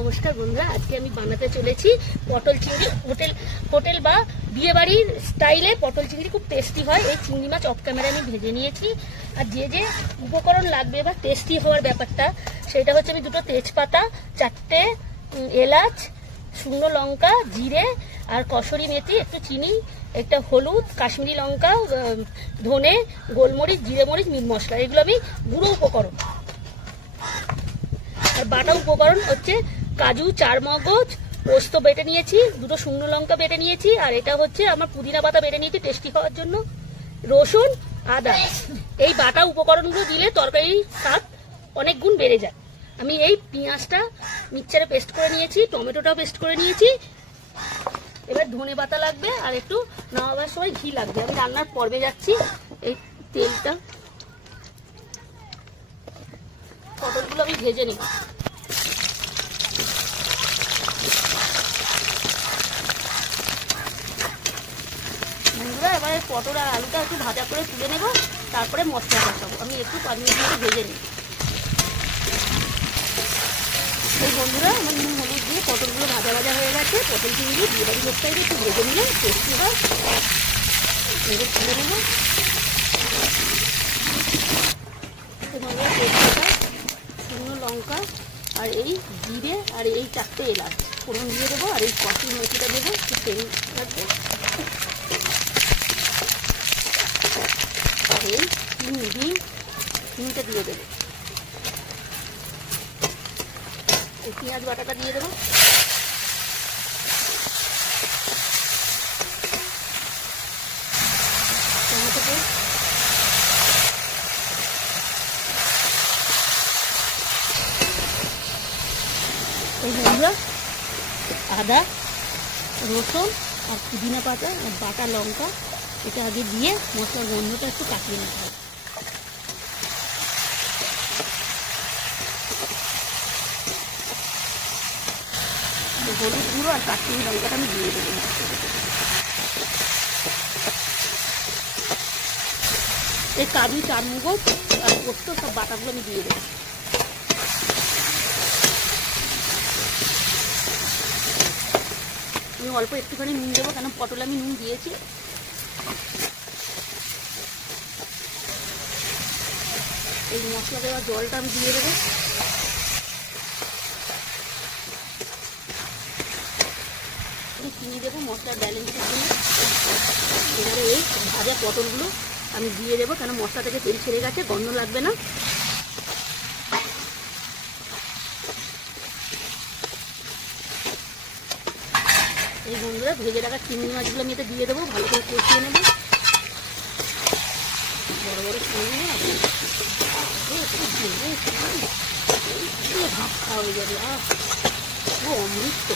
নমস্কার বন্ধুরা, আজকে আমি বানাতে চলেছি পটল চিংড়ি। হোটেল বা বিয়ে বাড়ির স্টাইলে পটল চিংড়ি খুব টেস্টি হয়। এই চিংড়ি মাছ অফ ক্যামেরা আমি ভেজে নিয়েছি। আর যে যে উপকরণ লাগবে বা টেস্টি হওয়ার ব্যাপারটা, সেটা হচ্ছে আমি 2টো তেজপাতা, 4টে এলাচ, শুকনো লঙ্কা, জিরে আর কসুরি মেথি, একটু চিনি, একটা হলুদ, কাশ্মীরি লঙ্কা, ধনে, গোলমরিচ, জিরে মরিচ, মিট মশলা, এগুলো আমি গুঁড়ো উপকরণ। আর বাটা উপকরণ হচ্ছে কাজু, 4 মগজ, পোস্ত বেটে নিয়েছি, 2টো শুকনো লঙ্কা বেটে নিয়েছি, আর এটা হচ্ছে আমার পুদিনা পাতা বেটে নিয়েছি টেস্টি হওয়ার জন্য, রসুন, আদা। এই বাটা উপকরণগুলো দিলে তরকারির স্বাদ অনেক গুণ বেড়ে যায়। আমি এই পেঁয়াজটা মিক্সচারে পেস্ট করে নিয়েছি, টমেটোটাও পেস্ট করে নিয়েছি। এবার ধনে পাতা লাগবে আর একটু নামাবার সময় ঘি লাগবে। আমি রান্নার পর্বে যাচ্ছি। এই তেলটা, পটলগুলো আমি ভেজে নেব। বন্ধুরা, এবারে পটল আর আলুটা একটু ভাজা করে তুলে নেব, তারপরে মশলা কষাবো। আমি একটু 5 মিনিট মতো ভেজে নিই। এই বন্ধুরা, আমার নুন হলুদ দিয়ে পটলগুলো ভাজা ভাজা হয়ে গেছে। পটল চিংড়ি বিয়ে বাড়ি লোকটাই একটু ভেজে নিলে টেস্টি হয়। ভেজে তুলে নেব। তেজপাতা, শুকনো লঙ্কা আর এই জিরে আর এই 4টে এলাচ ফোড়ন দিয়ে দেবো। আর এই কসুরি মেথিটা দেবো, একটু তেল লাগবে। আর এই চিনিটা দিয়ে দেবো। এই পেঁয়াজ বাটাটা দিয়ে দেবো। টমেটো পেস্ট, এই বন্ধুরা আদা, রসুন আর পুদিনা পাতা আর বাটা লঙ্কা, এটা আগে দিয়ে মশলার গন্ধটা একটু কাটিয়ে নিতে হবে। হলুদ গুঁড়ো আর কাশ্মীরি লঙ্কাটা আমি দিয়ে দেবো। এই কাজু, 4 মগজ আর পোস্ত সব বাটাগুলো আমি দিয়ে দেবো। আমি অল্প একটুখানি নুন দেবো, কেন পটলে আমি নুন দিয়েছি। এই মশলা দেওয়া জলটা আমি দিয়ে দেবো। চিনি দেবো মশলার ব্যালেন্সের জন্য। এবারে এই ভাজা পটলগুলো আমি দিয়ে দেবো, কেন মশলা থেকে তেল ছেড়ে গেছে, গন্ধ লাগবে না। এই বন্ধুরা, ভেজে রাখা চিংড়ি মাছগুলো আমি এতে দিয়ে দেবো, ভালো করে কষিয়ে নেবো। বড় বড় চিংড়ি মাছ ভাত খাওয়া হয়ে যাবে। অমৃত।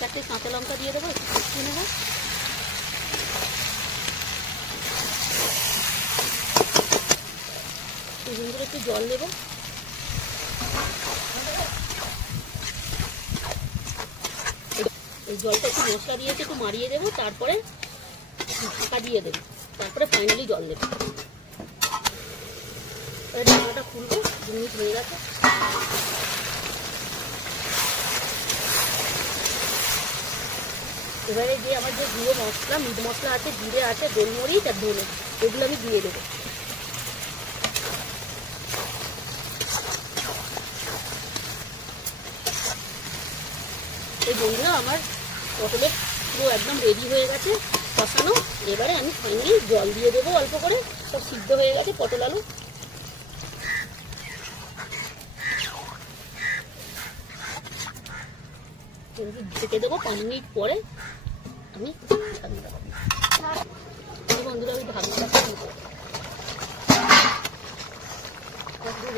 4টে কাঁচা লঙ্কা দিয়ে দেবো, একটু কষিয়ে নেবো। এই বন্ধুরা, একটু জল দেবো। এই জলটা একটু মশলা দিয়েছে, একটু মারিয়ে দেবো, তারপরে ঢাকা দিয়ে দেবো, তারপরে ফাইনালি জল দেবো। ঢাকাটা খুলবো। 2 মিনিট হয়ে গেছে। এবারে যে আমার যে গুঁড়ো মশলা, মিট মশলা আছে, জিরে আছে, গোলমরিচ আর ধনে, এগুলো আমি দিয়ে দেবো। এই বন্ধুরা, আমার পটলের পুরো একদম রেডি হয়ে গেছে কষানো। এবারে আমি ফাইনালি জল দিয়ে দেবো অল্প করে। সব সিদ্ধ হয়ে গেছে পটল আলু। ঢেকে দেবো। 5 মিনিট পরে আমি ঢাকনাটা করবো। এই বন্ধুরা, আমি ঢাকনাটা করবো।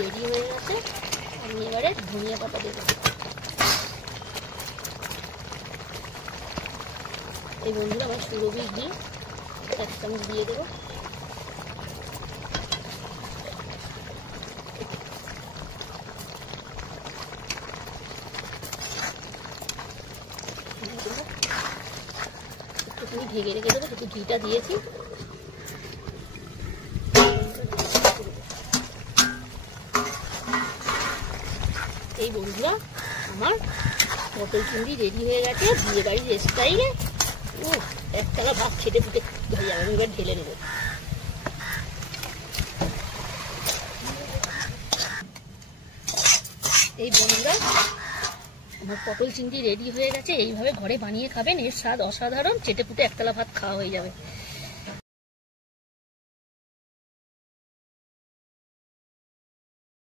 রেডি হয়ে গেছে। আমি এবারে ধনিয়া পাতা দেবো। এই বন্ধুরা, আমার সুরভি ঘি 1 চামচ দিয়ে দেবো। একটুখানি ঢেকে রেখে দেবো, একটু ঘিটা দিয়েছি। এই বন্ধুরা আমার পটল চিংড়ি রেডি হয়ে গেছে বিয়ে বাড়ির স্টাইলে। একতলা ভাত খেতে ফুটে হয়ে যাবে। আমি এবার ঢেলে নেবো। এই বন্ধুরা আমার পটল চিংড়ি রেডি হয়ে গেছে। এইভাবে ঘরে বানিয়ে খাবেন, এর স্বাদ অসাধারণ। চেটে পুটে একতলা ভাত খাওয়া হয়ে যাবে।